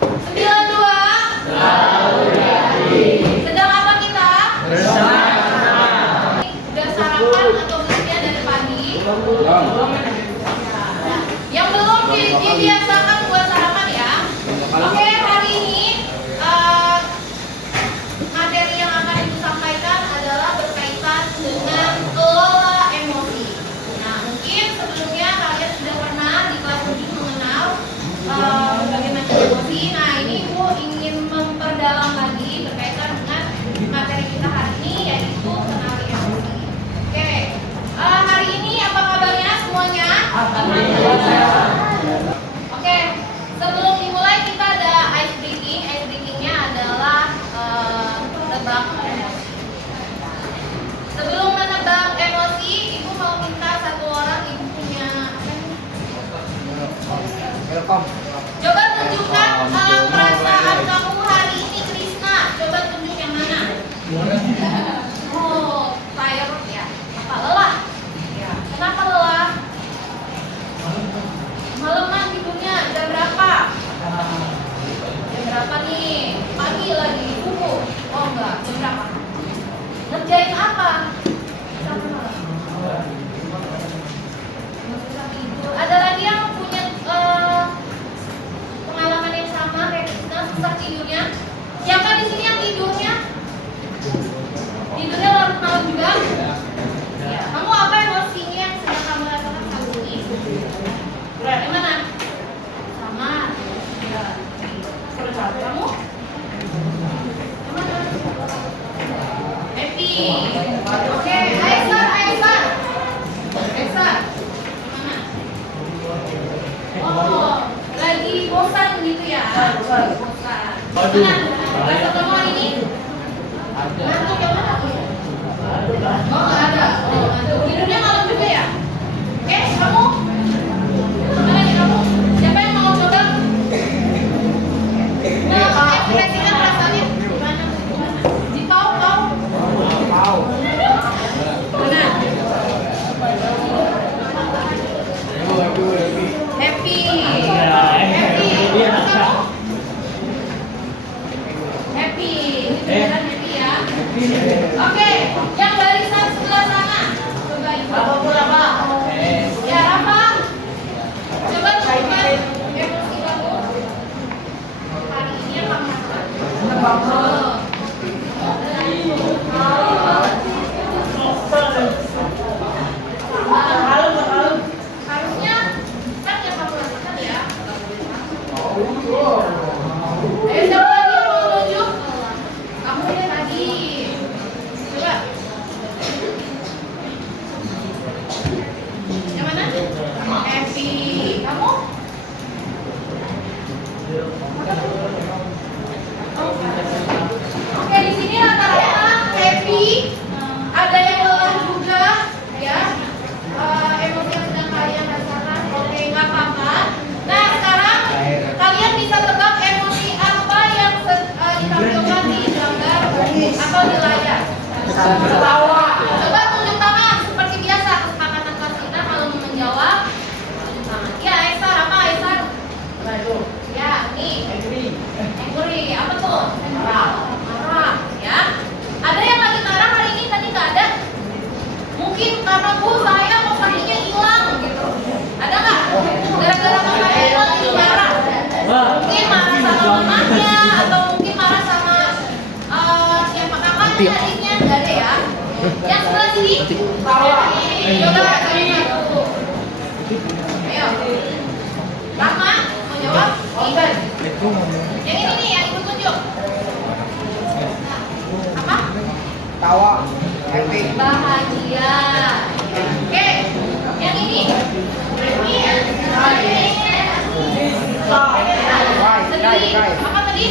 92. Sedang apa kita? Udah sarapan atau belum dari pagi? Yang belum dibiasakan buat sarapan ya. Oke, hari ini materi yang akan ibu sampaikan adalah berkaitan dengan kelola emosi. Nah, mungkin sebelumnya kalian sudah pernah di kelas 7 mengenal berbagai macam emosi. Nah, ini ibu ingin memperdalam lagi berkaitan dengan materi kita hari ini, yaitu kenali emosi. Oke, hari ini apa kabarnya semuanya? Oke, sebelum dimulai kita ada ice breaking. Ice breakingnya adalah tebak emosi. Sebelum menebak emosi, ibu mau minta satu orang, ibu punya apa nih? Coba tunjukkan perasaan kamu hari ini, Krisna. Coba tunjuk yang mana? Oh, tired ya. Apa lelah? Ya. Kenapa lelah? Malaman tidurnya jam berapa? Jam berapa nih? Pagi lagi, subuh? Oh enggak, jam berapa? Ngerjain apa? Sampai malam. Susah tidur. Ada lagi yang punya pengalaman yang sama kayak kita, susah tidurnya? Siapa di sini yang tidurnya? Tidurnya larut malam juga? Ya. Kamu apa emosinya yang sedang kamu rasakan saat ini? Yang mana? Sama. Ya. Kamu? Yang mana? Happy. Oke, Aisyah. Mana? Oh, lagi bosan gitu ya? Bosan. Mana? Rasa kamu hari ini? Ngantuk yang mana? Oh, ada. Oh, ngantuk. Tidurnya malam juga ya? Oke, kamu? Mana nih kamu? Siapa yang mau coba? Nah, ekspresikan perasaannya gimana? Di pau. Mana? Happy. Kamu? Happy. Ini beneran happy ya? Oke, yang barisan sebelah sana. Coba ibu. Apa? Ya, Rafa. Coba tunjukkan emosi kamu. Hari ini apa masalah? Harusnya kan yang kamu rasakan ya. Ayo siapa lagi yang mau tunjuk? Kamu ya tadi. Coba. Yang mana? Happy. Kamu? Oke, di sini rata-rata happy. Ada yang lelah juga, ya. Emosi yang sedang kalian rasakan. Oke, nggak apa-apa. Nah, sekarang kalian bisa tebak emosi apa yang ditampilkan di gambar atau di layar. Coba tunjuk tangan seperti biasa. Kesepakatan kelas kita kalau mau menjawab tunjuk tangan. Ya, Aisyah, apa Aisyah? Ya, nih. Angry. Apa tuh? Marah. Ya. Ada yang lagi marah hari ini, tadi nggak ada? Mungkin karena bu saya motivasinya hilang gitu. Ada nggak? Gara-gara motivasinya hilang jadi marah. Mungkin marah sama mamanya atau mungkin marah sama siapa kakaknya, adiknya, nggak ada ya? Yang sebelah sini? Coba satu. Ayo. Rahma mau jawab? Yang ini nih yang ibu tunjuk. Apa? Tawa, happy. Bahagia. Oke. Yang ini? Sedih. Apa tadi?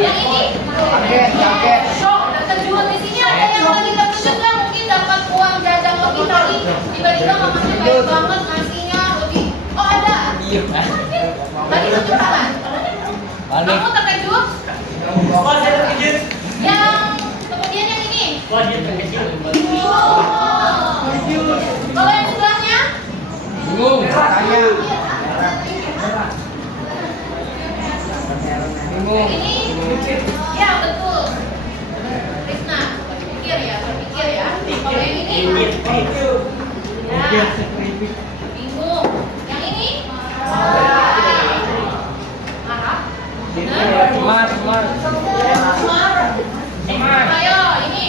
Yang ini? Kaget. Shock. Terkejut. Di sini ada yang lagi terkejut nggak? Mungkin dapat uang jajan lebih tadi. Tiba-tiba mamanya baik banget ngasihnya lebih. Oh ada. Tadi tunjuk tangan. Kamu terkejut? Yang kemudian yang ini? Kalau yang sebelahnya? Bingung. Tanya. Yang ini, ya betul. Krisna, berpikir ya. Kalau yang ini, ya, bingung. Yang ini, marah. Semar. Ayo, ini.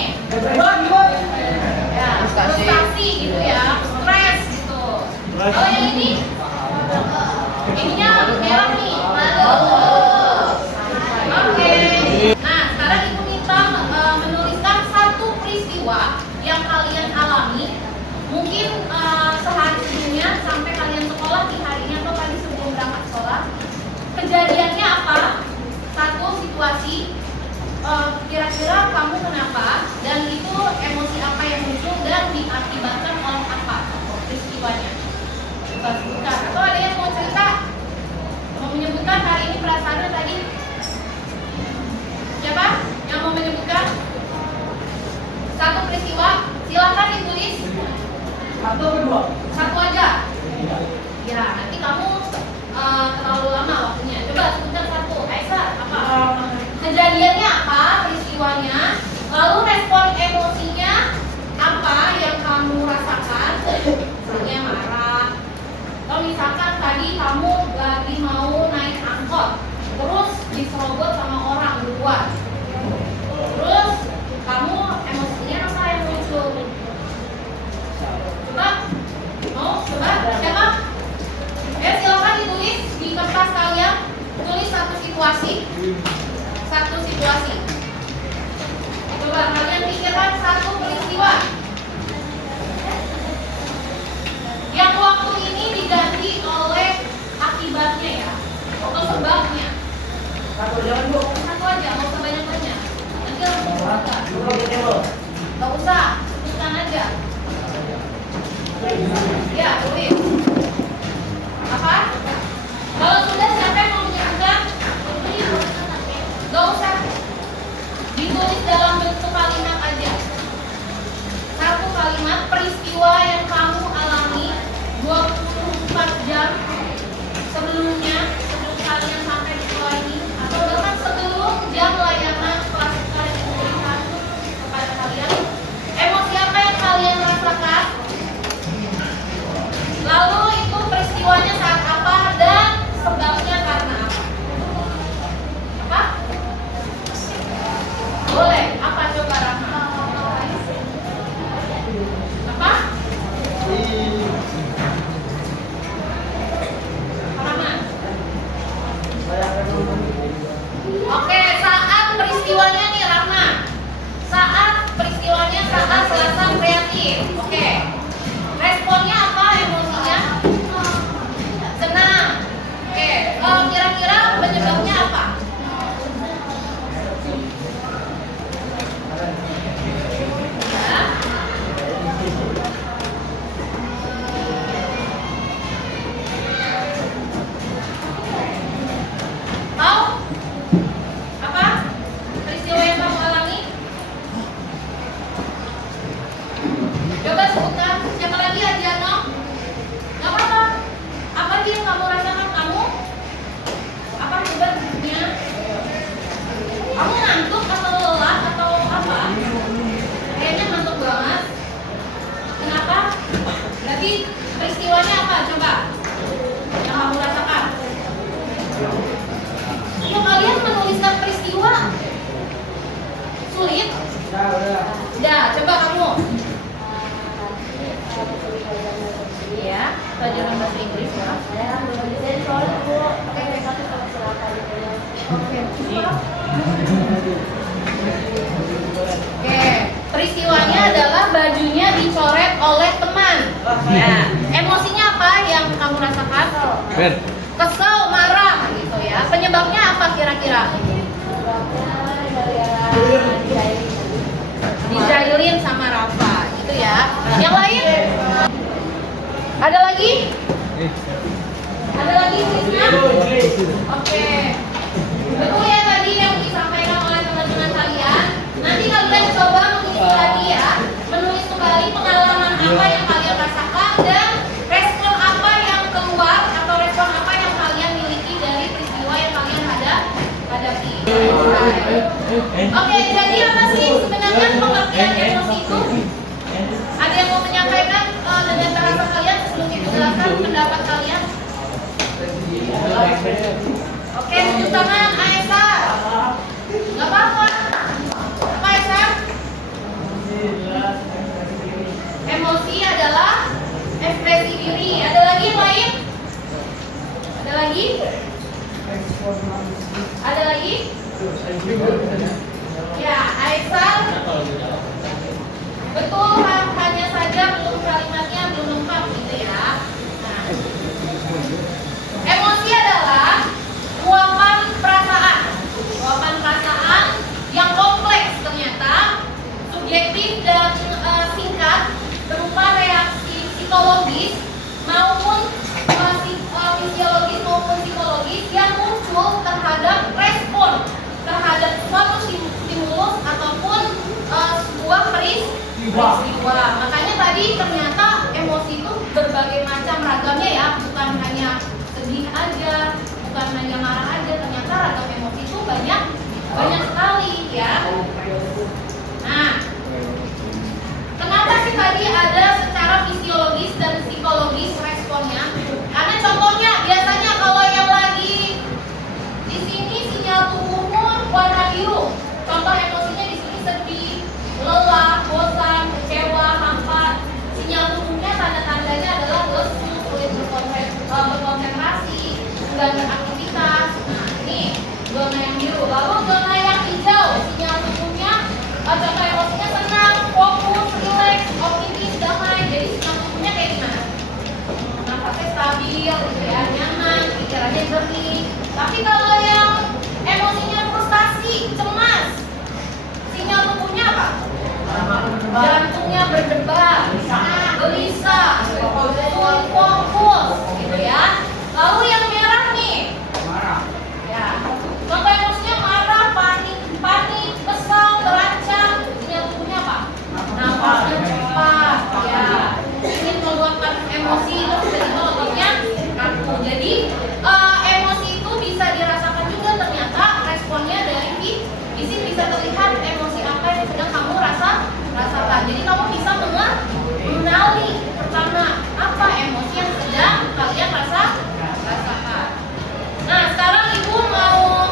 Ya, frustasi gitu ya, stres gitu. Kalau yang ini, ininya merah nih, malu. Oke. Nah, sekarang ibu minta menuliskan satu peristiwa yang kalian alami. Mungkin sehari sebelumnya sampai kalian sekolah di harinya atau pagi sebelum berangkat sekolah. Kejadiannya apa? Satu situasi. Kira-kira kamu kenapa? Dan itu emosi apa yang muncul dan diakibatkan oleh apa peristiwanya? Coba sebutkan. Atau ada yang mau cerita? Mau menyebutkan hari ini perasaannya tadi? Siapa yang mau menyebutkan? Satu peristiwa, silakan ditulis. Satu aja. Ya, nanti kamu terlalu lama waktunya. Coba sebutkan satu. Aisyah, apa? Kejadiannya apa? Peristiwanya. Lalu respon emosinya apa yang kamu rasakan? Misalnya marah. Atau misalkan tadi kamu lagi mau naik angkot, terus diserobot sama orang duluan. Terus kamu emosinya apa yang muncul? Coba, coba, siapa? Ya silakan ditulis di kertas kalian. Tulis satu situasi. Coba kalian pikirkan satu peristiwa yang waktu ini diganti oleh akibatnya ya, atau sebabnya. Satu aja, mau sebanyak-banyak. Nanti harus disebutkan. Gak usah, sebutkan aja. Ya, tulis. Apa? Kalau sudah siapa yang mau menyebutkan? Gak usah. Ditulis dalam bentuk kalimat aja. Satu kalimat peristiwa yang kamu alami 24 jam sebelumnya, sebelum kalian sampai di sekolah ini, atau bahkan sebelum jam layanan kelas kalian diberikan kepada kalian. Emosi apa yang kalian rasakan? Lalu itu peristiwanya saat apa dan sebabnya karena apa? Apa? Boleh. Apa coba Rahma? Apa? Rahma. Oke, saat peristiwanya nih Rahma. Saat peristiwanya saat Selasa kreatif. Oke. Responnya apa emosinya? Senang. Oke. Kira-kira penyebabnya apa? Tahu? Apa? Peristiwa yang kamu alami? Coba sebutkan. Siapa lagi Adriano? Gak apa-apa. Apa sih yang kamu rasakan kamu? Apa sebabnya? Kamu ngantuk atau lelah atau apa? Kayaknya ngantuk banget. Kenapa? Berarti peristiwanya apa? Coba yang kamu rasakan. Kalau kalian menuliskan peristiwa sulit? Udah, coba kamu. Iya, pelajaran bahasa Inggris ya. Oke, peristiwanya adalah bajunya dicoret oleh teman. Nah, emosinya apa yang kamu rasakan? Kesel, marah gitu ya. Penyebabnya apa kira-kira? Dijailin sama Rafa gitu ya. Yang lain? Ada lagi? Ada lagi Krisna? Oke. Betul ya tadi yang disampaikan oleh teman-teman kalian. Nanti kalian coba mengisi lagi ya. Menulis kembali pengalaman apa yang kalian rasakan dan respon apa yang keluar atau respon apa yang kalian miliki dari peristiwa yang kalian hadapi. Oke, jadi apa sih sebenarnya pengertian emosi itu? Ada yang mau menyampaikan dengan bahasa kalian sebelum kita jelaskan pendapat kalian? Oke, tunjuk tangan Aesa. Gak apa-apa. Apa Aesa? Emosi adalah ekspresi diri. Ada lagi yang lain? Ada lagi? Ada lagi? Ya, Aisal. Betul, hanya saja belum kalimatnya belum lengkap gitu ya. Nah, emosi adalah luapan perasaan yang kompleks ternyata, subjektif dan singkat, berupa reaksi psikologis maupun fisiologis maupun psikologis yang muncul terhadap respon terhadap suatu stimulus ataupun sebuah peristiwa. Makanya tadi ternyata emosi itu berbagai macam ragamnya ya, bukan hanya sedih aja, bukan hanya marah aja, ternyata ragam emosi itu banyak sekali ya. Nah, kenapa sih tadi ada secara fisiologis dan psikologis responnya? Karena contohnya biasanya kalau yang lagi di sini sinyal tubuhmu warna biru. Contoh emosinya di sini sedih, lelah, bosan, kecewa, hampa. Sinyal tubuhnya tanda-tandanya adalah lesu, sulit berkonsentrasi, enggan beraktivitas. Nah, ini zona yang biru. Lalu zona yang hijau, sinyal tubuhnya contoh emosinya senang, fokus, rileks, optimis, damai. Jadi sinyal tubuhnya kayak gimana? Nafasnya stabil, gitu ya, nyaman, pikirannya jernih. Tapi kalau yang emosinya frustasi, cemas, sinyal tubuhnya apa? Jantungnya berdebar, gelisah, sulit fokus, gitu ya. Lalu yang merah nih, ya, contoh emosinya marah, panik, kesal, terancam. Sinyal tubuhnya apa? Nafasnya cepat, ya, ingin meluapkan emosi, terus tiba-tiba ototnya kaku. Jadi emosi itu bisa dirasakan juga ternyata responnya dari fisik, bisa terlihat emosi apa yang sedang kamu rasakan. Jadi kamu bisa mengenali pertama apa emosi yang sedang kalian rasakan. Nah, sekarang ibu mau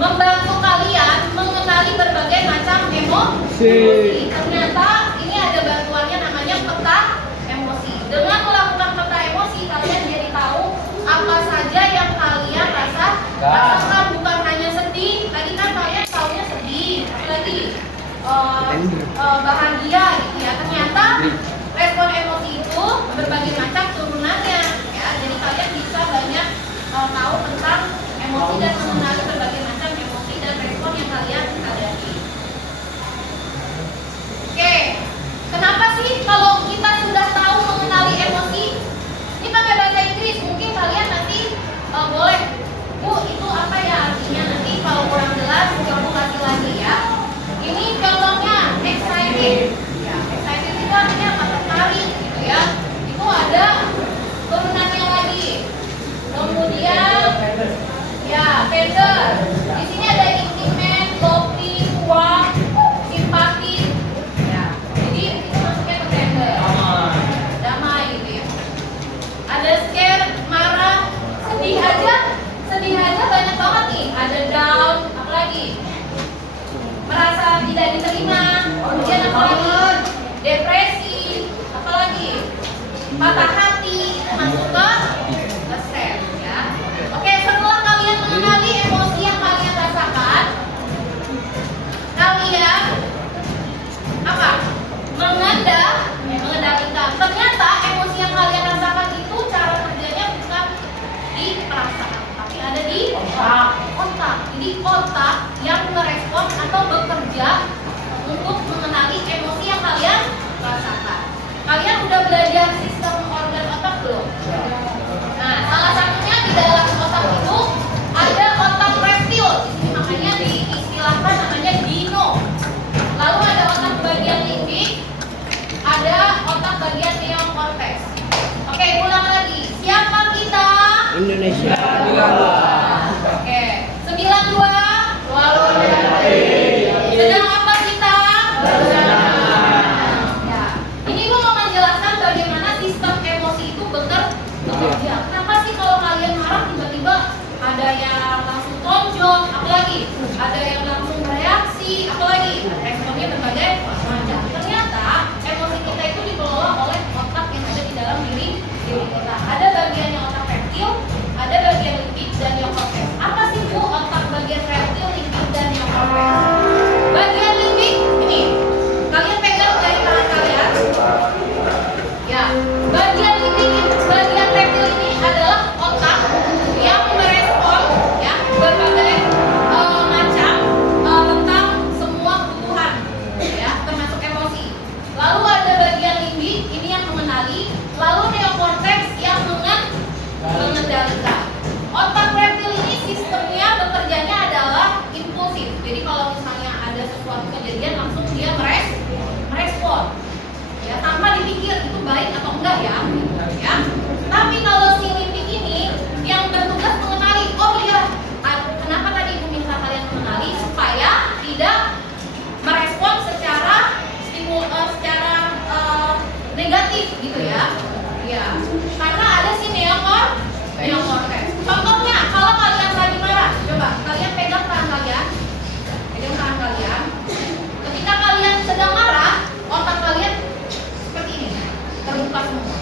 membantu kalian mengenali berbagai macam emosi. Ternyata ini ada bantuannya namanya peta emosi. Dengan melakukan peta emosi kalian jadi tahu apa saja yang kalian rasakan, bukan hanya sedih. Tadi kan kalian tahunya sedih, lagi bahagia gitu ya. Ternyata respon emosi itu berbagai macam turunannya ya. Jadi kalian bisa banyak tahu tentang emosi dan mengenali berbagai macam emosi dan respon yang kalian hadapi. Oke, kenapa sih kalau kita sudah tahu mengenali emosi? Ini pakai bahasa Inggris, mungkin kalian nanti boleh, Bu, itu apa ya artinya? Nanti kalau kurang jelas, kamu kasih lagi ya. Ini contohnya excited. Ya, excited itu artinya apa? Tertarik gitu ya. Itu ada turunannya lagi. Kemudian ya, tender. Di sini ada intimate, loving, warm, simpatik. Ya, jadi itu masuknya ke tender. Damai gitu ya. Ada scared, marah, sedih aja banyak banget nih. Ada down, apalagi merasa tidak diterima, kemudian apalagi depresi, apalagi patah hati, itu masuk ke stres ya. Oke, setelah kalian mengenali emosi yang kalian rasakan, kalian apa? Mengendalikan. Ternyata emosi yang kalian rasakan itu cara kerjanya bukan di perasaan, tapi ada di otak. Jadi otak yang merespon atau bekerja untuk mengenali emosi yang kalian rasakan. Kalian udah belajar sistem organ otak belum? Nah, salah satunya di dalam otak itu ada otak reptil. Di sini makanya diistilahkan namanya dino. Lalu ada otak bagian limbik, ada otak bagian neokortex. Oke, ulang lagi. Siapa kita? Indonesia. Oke, 92 ada yang langsung tonjok, apalagi ada yang langsung bereaksi, apalagi responnya berbagai macam. Ternyata emosi kita itu dikelola oleh otak yang ada di dalam diri kita. Ada bagiannya otak reptil, ada bagian limbik dan neokortex. Apa sih Bu otak bagian reptil, limbik dan neokortex? Bagian limbik ini, kalian pegang dari tangan kalian. Ya, bagian limbik, bagian reptil ini adalah otak yang merespon ya berbagai macam tentang semua kebutuhan ya, termasuk emosi. Lalu ada bagian limbik ini yang mengenali, lalu neokortex yang mengendalikan. Otak reptil ini sistemnya bekerjanya adalah impulsif. Jadi kalau misalnya ada sesuatu kejadian langsung dia merespon. Ya, tanpa dipikir itu baik atau enggak ya, ya. Tapi kalau si limbik ini yang bertugas mengenali, oh iya, kenapa tadi Ibu minta kalian mengenali supaya tidak merespon secara negatif gitu ya. Ya, karena ada si neokortex. Contohnya, kalau kalian lagi marah, coba kalian pegang tangan kalian. Pegang tangan kalian. Ketika kalian sedang marah, otak kalian seperti ini, terbuka semua.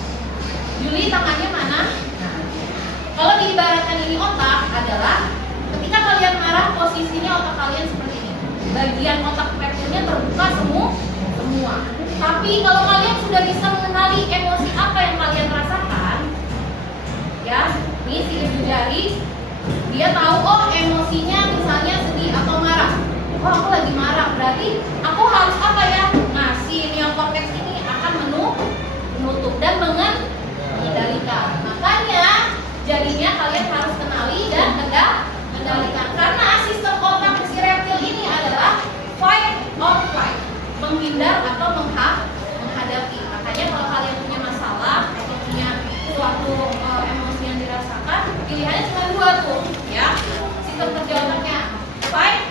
Juli tangannya mana? Nah, kalau diibaratkan ini otak adalah ketika kalian marah, posisinya otak kalian seperti ini. Bagian otak reptilnya terbuka semua. Tapi kalau kalian sudah bisa mengenali emosi apa yang kalian rasakan, ya, ini si ibu jari, dia tahu oh emosinya misalnya sedih atau marah. Oh aku lagi marah, berarti aku harus apa ya? Nah si neokortex ini akan menutup dan mengendalikan. Makanya jadinya kalian harus kenali dan kendalikan. Karena sistem otak si reptil ini adalah fight or flight, menghindar atau menghadapi. Makanya kalau kalian punya masalah atau punya suatu emosi yang dirasakan, pilihannya cuma dua tuh, ya. Sistem kerja otaknya fight,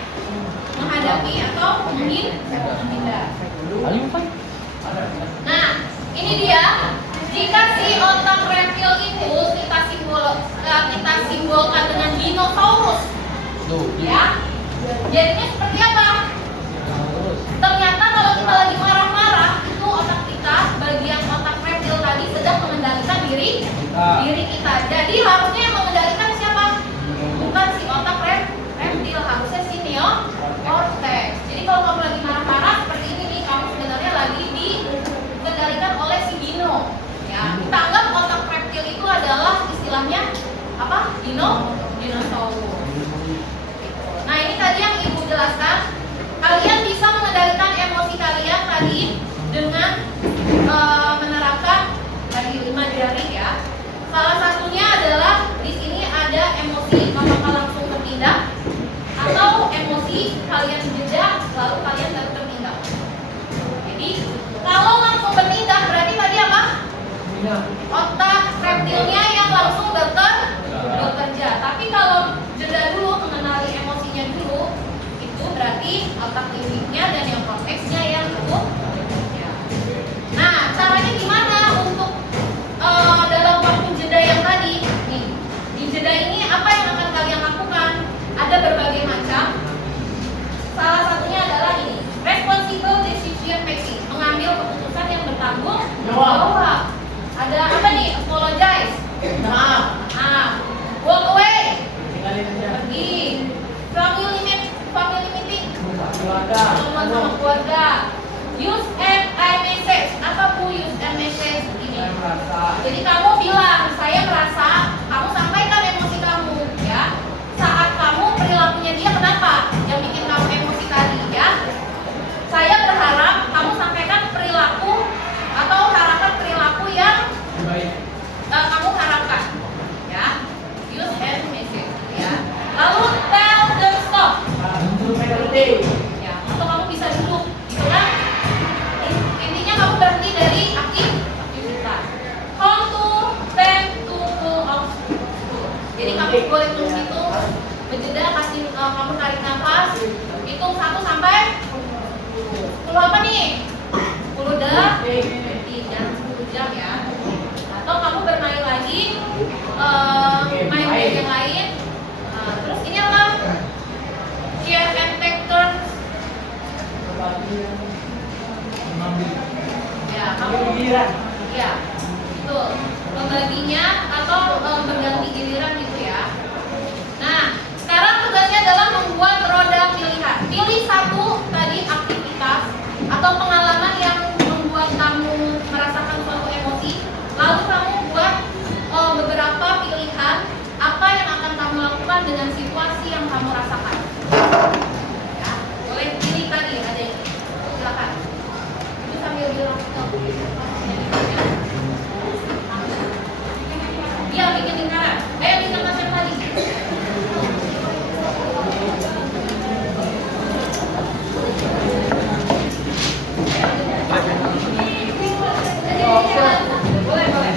menghadapi atau menghindar. Nah, ini dia. Jika si otak reptil itu kita simbolkan dengan dinosaurus, ya. Jadinya seperti apa? Ternyata kalau kita lagi marah-marah, itu otak kita, bagian otak reptil tadi sedang mengendalikan diri kita. Jadi harusnya yang mengendalikan siapa? Bukan si otak reptil, harusnya si neokortex. Jadi kalau kamu lagi marah-marah seperti ini nih, kamu sebenarnya lagi dikendalikan oleh si dino. Ya, kita anggap otak reptil itu adalah istilahnya apa? Dinosaurus. Nah ini tadi yang Ibu jelaskan. Kalian bisa mengendalikan emosi kalian tadi dengan menerapkan tadi 5 jari ya. Salah satunya adalah di sini ada emosi apakah langsung bertindak atau emosi kalian jeda lalu kalian baru bertindak. Jadi kalau langsung bertindak berarti tadi apa? Otak reptilnya yang langsung bekerja. Tapi kalau jeda dulu mengenali emosinya dulu, itu berarti otak limbiknya dan yang korteksnya yang bekerja. Nah, caranya gimana untuk dalam waktu jeda yang tadi? Nih, di jeda ini apa yang akan kalian lakukan? Ada berbagai macam. Salah satunya adalah ini, responsible decision making, mengambil keputusan yang bertanggung jawab. Ada apa nih? Apologize. Maaf. Walk away. Pergi. Family meeting. Teman sama keluarga. Use and I message. Apa Bu use and message ini? Jadi kamu bilang, saya merasa, kamu sampaikan emosi kamu, ya. Saat kamu perilakunya dia kenapa? Yang bikin kamu emosi tadi, ya. Saya berharap kamu sampaikan perilaku atau harapan perilaku yang kamu harapkan, ya. Use and message, ya. Lalu tell them stop. Ya, atau kamu bisa duduk, gitu kan? Intinya kamu berhenti dari aktivitas. How to tend to pull off. Jadi kamu boleh tulis itu, berjeda, kasih kamu tarik nafas, hitung 1 sampai 10 apa nih? 10 detik, jangan 10 jam ya. Atau kamu bermain lagi, main game yang lain, sensasi yang kamu rasakan? Ya, boleh pilih tadi ada ini. Silakan. Itu sambil bilang dia bikin lingkaran. Ayo lingkaran yang tadi. Boleh, boleh.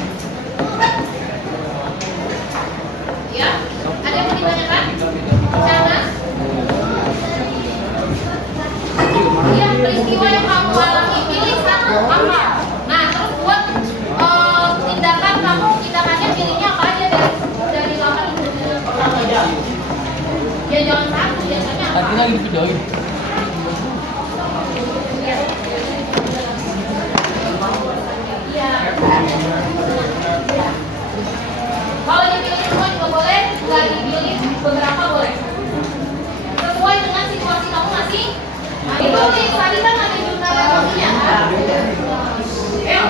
Ya, ada yang mau ditanyakan? Sana? Iya, peristiwa yang kamu alami, pilih satu apa? Nah, terus buat tindakan kamu, tindakannya pilihnya apa aja dari 8 itu? Ya jangan satu, biasanya apa? Artinya lagi videoin. Iya. Iya. Kalau dipilih semua juga boleh, nggak dipilih beberapa boleh. Sesuai dengan situasi kamu masih. Nah, itu nih, tadi kan ada juga levelnya kan? Ayo.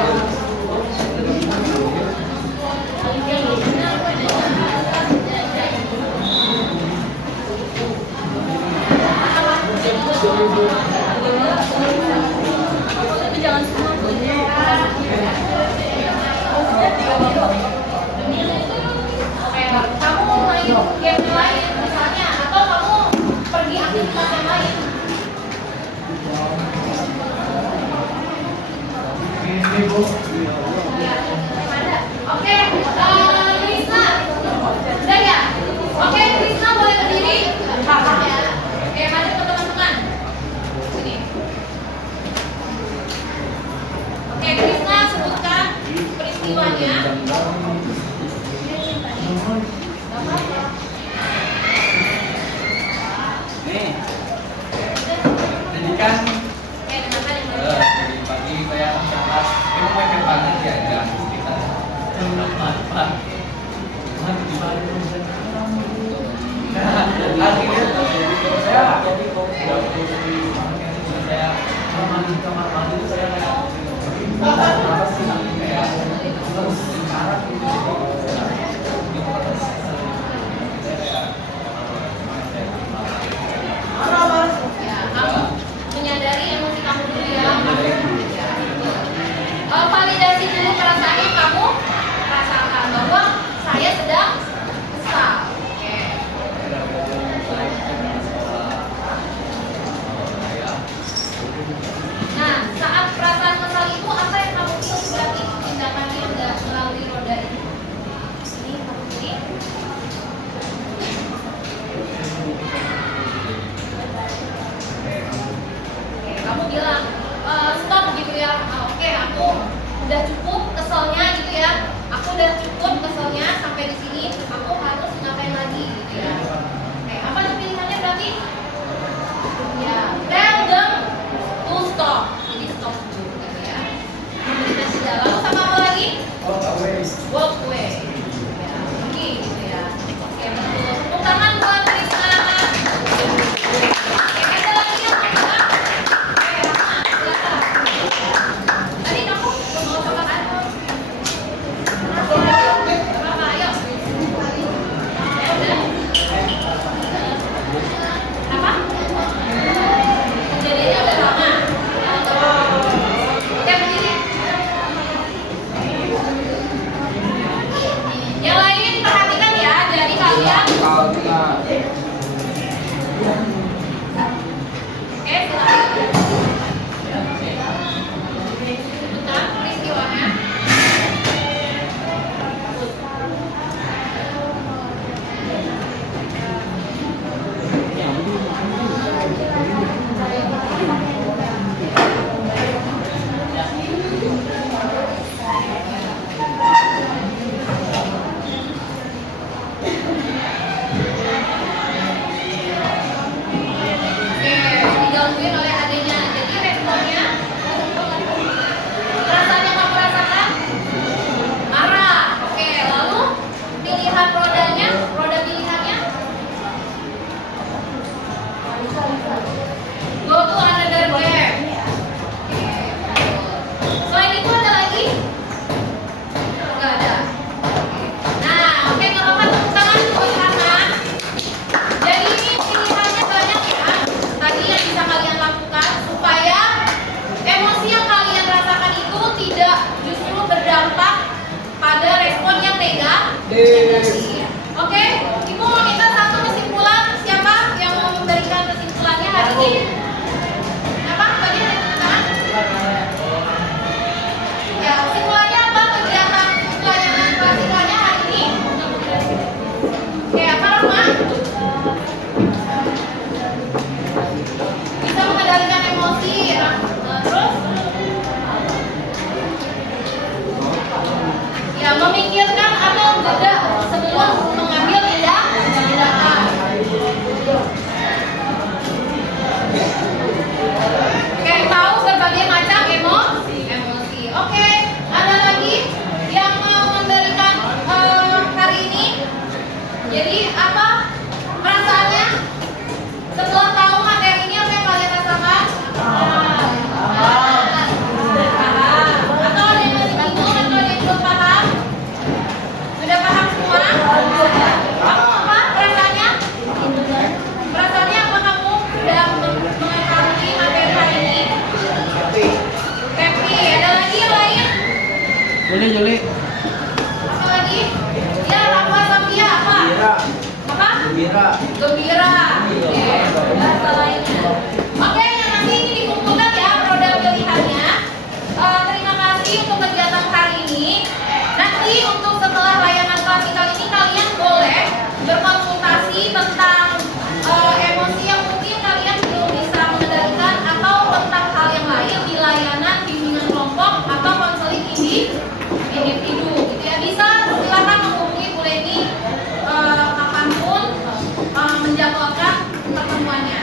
Tapi jangan semua. Oke, kamu main game lain misalnya, atau kamu pergi aktivitas yang lain. Ya, ada. Oke, Krisna, udah ya? Oke, Krisna boleh berdiri. Ya. Oke, mari ke teman-teman. Sini. Oke, Krisna sebutkan peristiwanya. Nih, jadi kan Oke, dengarkan yang mana? dari pagi saya berangkat, ini mau main pagi ya, jalan kita. Akhirnya tuh saya mandi kamar mandi itu saya kayak apa sih kayak terus sekarang Ya, kamu menyadari emosi kamu dulu ya. Validasi dulu perasaan yang kamu rasakan bahwa saya sedang kesal. Oke. Nah, saat perasaan kesal itu apa yang kamu pilih berarti tindakannya nggak melalui roda ini? Bisa mengendalikan emosi, terus ya memikirkan atau jeda sebelum mengambil tindakan. Oke, tahu berbagai macam emosi. Oke, ada lagi yang mau mengendalikan hari ini? Jadi apa perasaannya? Setelah tahu materi ini apa yang kalian rasakan? Paham. Atau ada yang masih bingung atau ada yang belum paham? Sudah paham semua? Kamu apa perasaannya? Perasaannya apa kamu sudah mengetahui materi hari ini? Happy. Ada lagi yang lain? Juli. Apa lagi? Ya, Rafa Safia apa? Apa? Gembira. Oke, bahasa lainnya. Oke, yang nanti ini dikumpulkan ya produk pilihannya. Terima kasih untuk kegiatan hari ini. Nanti untuk setelah layanan klasikal ini kalian boleh berkonsultasi tentang emosi yang mungkin kalian belum bisa mengendalikan atau tentang hal yang lain di layanan bimbingan kelompok atau konseling individu gitu ya. Bisa silakan menghubungi Bu Leni kapanpun menjadwalkan pertemuannya.